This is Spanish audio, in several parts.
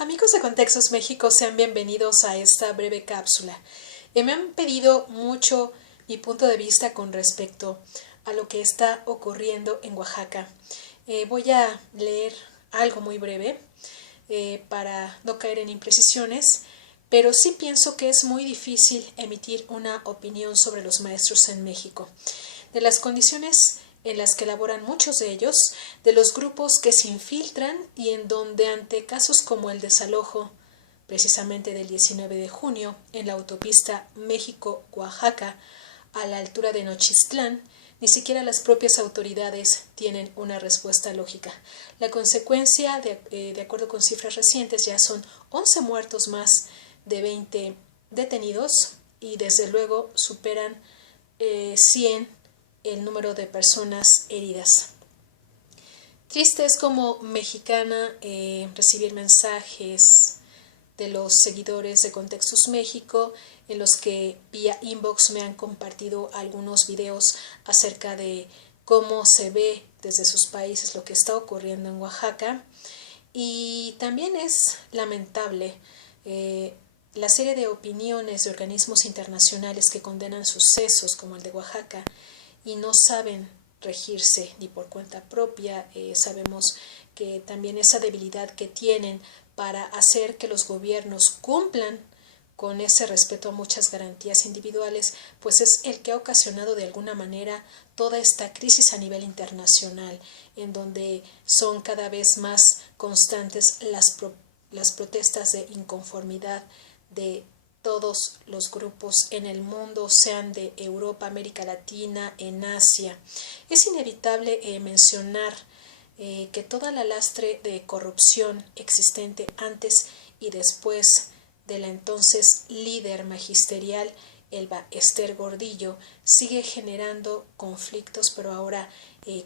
Amigos de Contextos México, sean bienvenidos a esta breve cápsula. Me han pedido mucho mi punto de vista con respecto a lo que está ocurriendo en Oaxaca. Voy a leer algo muy breve para no caer en imprecisiones, pero sí pienso que es muy difícil emitir una opinión sobre los maestros en México. De las condiciones en las que laboran muchos de ellos, de los grupos que se infiltran y en donde ante casos como el desalojo, precisamente del 19 de junio, en la autopista México-Oaxaca, a la altura de Nochistlán, ni siquiera las propias autoridades tienen una respuesta lógica. La consecuencia, de acuerdo con cifras recientes, ya son 11 muertos más de 20 detenidos y desde luego superan 100 el número de personas heridas. Triste es como mexicana recibir mensajes de los seguidores de Contextos México en los que vía inbox me han compartido algunos videos acerca de cómo se ve desde sus países lo que está ocurriendo en Oaxaca, y también es lamentable la serie de opiniones de organismos internacionales que condenan sucesos como el de Oaxaca y no saben regirse ni por cuenta propia. Sabemos que también esa debilidad que tienen para hacer que los gobiernos cumplan con ese respeto a muchas garantías individuales, pues es el que ha ocasionado de alguna manera toda esta crisis a nivel internacional, en donde son cada vez más constantes las protestas de inconformidad de todos los grupos en el mundo, sean de Europa, América Latina, en Asia. Es inevitable mencionar que toda la lastre de corrupción existente antes y después de la entonces líder magisterial Elba Ester Gordillo sigue generando conflictos, pero ahora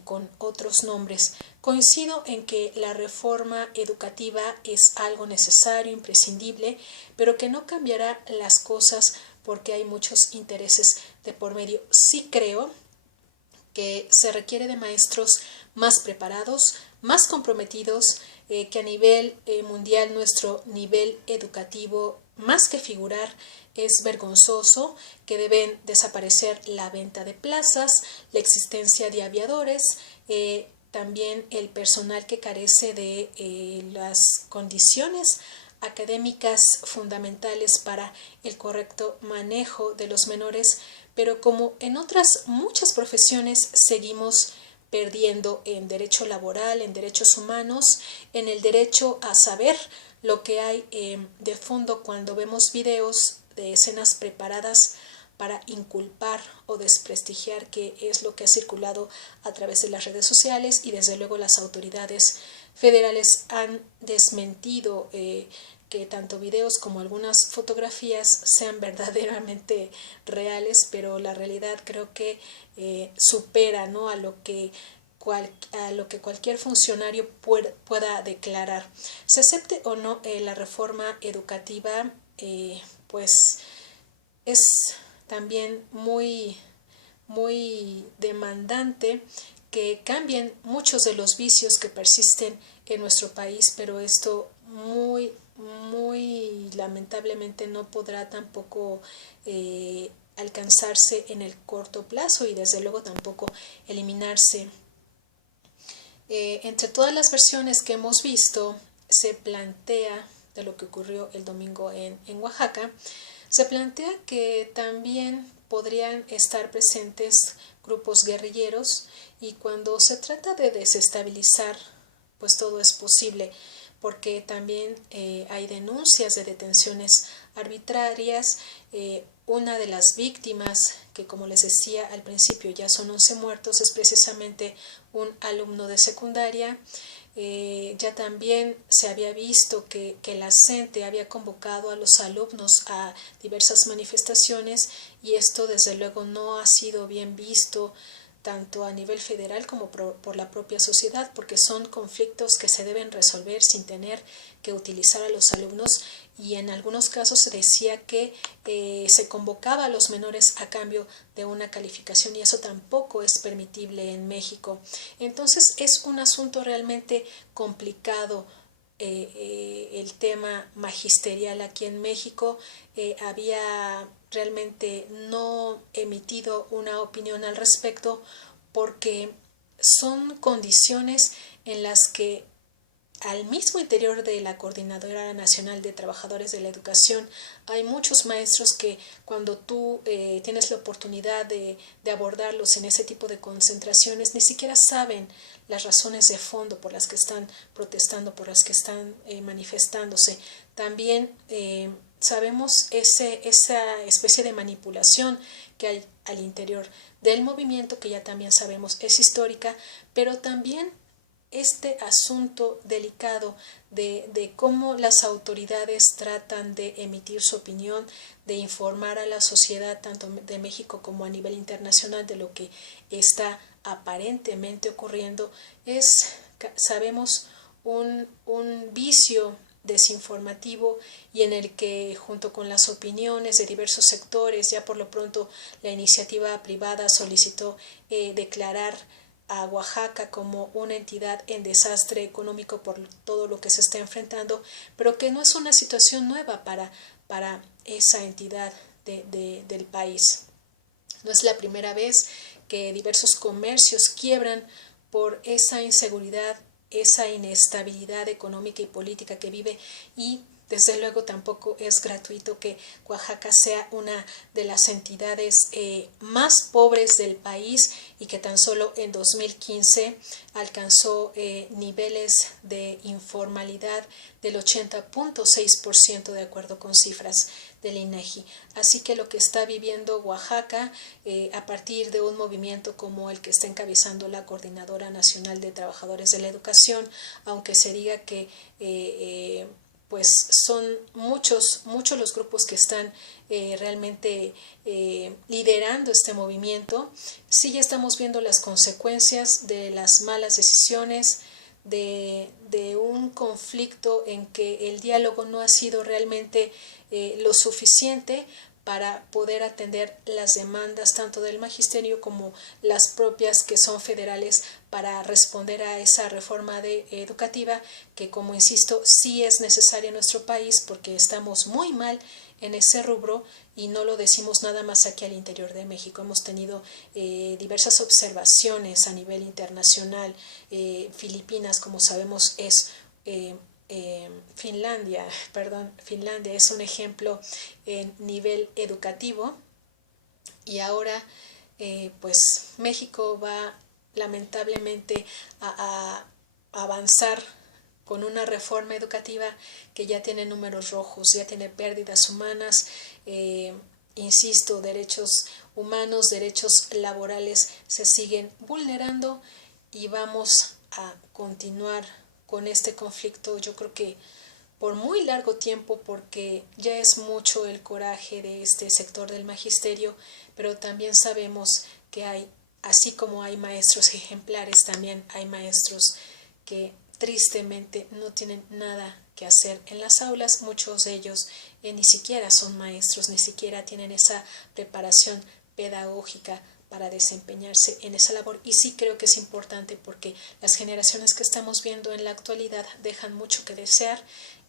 con otros nombres. Coincido en que la reforma educativa es algo necesario, imprescindible, pero que no cambiará las cosas porque hay muchos intereses de por medio. Sí creo que se requiere de maestros más preparados, más comprometidos, que a nivel mundial nuestro nivel educativo, más que figurar, es vergonzoso, que deben desaparecer la venta de plazas, la existencia de aviadores, también el personal que carece de las condiciones académicas fundamentales para el correcto manejo de los menores, pero como en otras muchas profesiones seguimos perdiendo en derecho laboral, en derechos humanos, en el derecho a saber lo que hay de fondo cuando vemos videos de escenas preparadas para inculpar o desprestigiar, que es lo que ha circulado a través de las redes sociales, y desde luego las autoridades federales han desmentido que tanto videos como algunas fotografías sean verdaderamente reales, pero la realidad creo que supera, ¿no?, a lo que cualquier funcionario pueda declarar. Se acepte o no la reforma educativa, pues es también muy demandante que cambien muchos de los vicios que persisten en nuestro país, pero esto muy lamentablemente no podrá tampoco alcanzarse en el corto plazo y desde luego tampoco eliminarse. Entre todas las versiones que hemos visto, se plantea de lo que ocurrió el domingo en Oaxaca, se plantea que también podrían estar presentes grupos guerrilleros, y cuando se trata de desestabilizar, pues todo es posible, porque también hay denuncias de detenciones arbitrarias. Una de las víctimas, que como les decía al principio ya son 11 muertos, es precisamente un alumno de secundaria. Ya también se había visto que la CENTE había convocado a los alumnos a diversas manifestaciones, y esto desde luego no ha sido bien visto tanto a nivel federal como por la propia sociedad, porque son conflictos que se deben resolver sin tener que utilizar a los alumnos, y en algunos casos se decía que se convocaba a los menores a cambio de una calificación, y eso tampoco es permitible en México. Entonces es un asunto realmente complicado el tema magisterial aquí en México, había realmente no emitido una opinión al respecto porque son condiciones en las que al mismo interior de la Coordinadora Nacional de Trabajadores de la Educación hay muchos maestros que cuando tú tienes la oportunidad de abordarlos en ese tipo de concentraciones ni siquiera saben las razones de fondo por las que están protestando, por las que están manifestándose. También sabemos esa especie de manipulación que hay al interior del movimiento, que ya también sabemos es histórica, pero también este asunto delicado de cómo las autoridades tratan de emitir su opinión, de informar a la sociedad tanto de México como a nivel internacional de lo que está aparentemente ocurriendo, es, sabemos, un vicio desinformativo y en el que junto con las opiniones de diversos sectores, ya por lo pronto la iniciativa privada solicitó declarar a Oaxaca como una entidad en desastre económico por todo lo que se está enfrentando, pero que no es una situación nueva para esa entidad del país. No es la primera vez que diversos comercios quiebran por esa inseguridad, esa inestabilidad económica y política que vive, y desde luego tampoco es gratuito que Oaxaca sea una de las entidades más pobres del país y que tan solo en 2015 alcanzó niveles de informalidad del 80.6% de acuerdo con cifras del INEGI. Así que lo que está viviendo Oaxaca a partir de un movimiento como el que está encabezando la Coordinadora Nacional de Trabajadores de la Educación, aunque se diga que pues son muchos los grupos que están realmente liderando este movimiento, sí ya estamos viendo las consecuencias de las malas decisiones, de un conflicto en que el diálogo no ha sido realmente lo suficiente para poder atender las demandas tanto del magisterio como las propias que son federales para responder a esa reforma educativa que, como insisto, sí es necesaria en nuestro país porque estamos muy mal en ese rubro y no lo decimos nada más aquí al interior de México. Hemos tenido diversas observaciones a nivel internacional. Filipinas, como sabemos, es Finlandia es un ejemplo en nivel educativo y ahora pues México va lamentablemente a avanzar con una reforma educativa que ya tiene números rojos, ya tiene pérdidas humanas, insisto, derechos humanos, derechos laborales se siguen vulnerando y vamos a continuar con este conflicto, yo creo que por muy largo tiempo, porque ya es mucho el coraje de este sector del magisterio, pero también sabemos que hay, así como hay maestros ejemplares, también hay maestros que tristemente no tienen nada que hacer en las aulas. Muchos de ellos ni siquiera son maestros, ni siquiera tienen esa preparación pedagógica para desempeñarse en esa labor, y sí creo que es importante porque las generaciones que estamos viendo en la actualidad dejan mucho que desear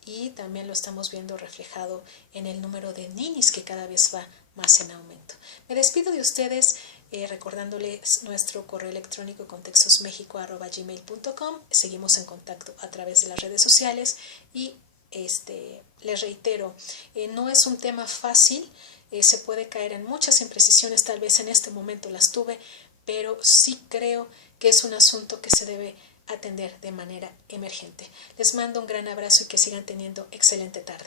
y también lo estamos viendo reflejado en el número de ninis que cada vez va más en aumento. Me despido de ustedes recordándoles nuestro correo electrónico contextosmexico@gmail.com. Seguimos en contacto a través de las redes sociales y les reitero, no es un tema fácil, se puede caer en muchas imprecisiones, tal vez en este momento las tuve, pero sí creo que es un asunto que se debe atender de manera emergente. Les mando un gran abrazo y que sigan teniendo excelente tarde.